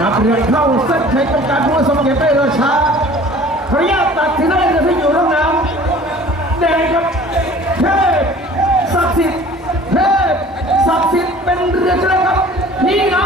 นับเรียนเข้าเส้นชัยเป็นการมวยสมเกียติได้รอช้าขออนุญาตตัดสินได้เลที่อยู่ร่องน้ำแดงครับเทพศักดิ์สิทธิ์เทพศักดิ์สิทธิ์เป็นเรือเชนะครับพี่น้อง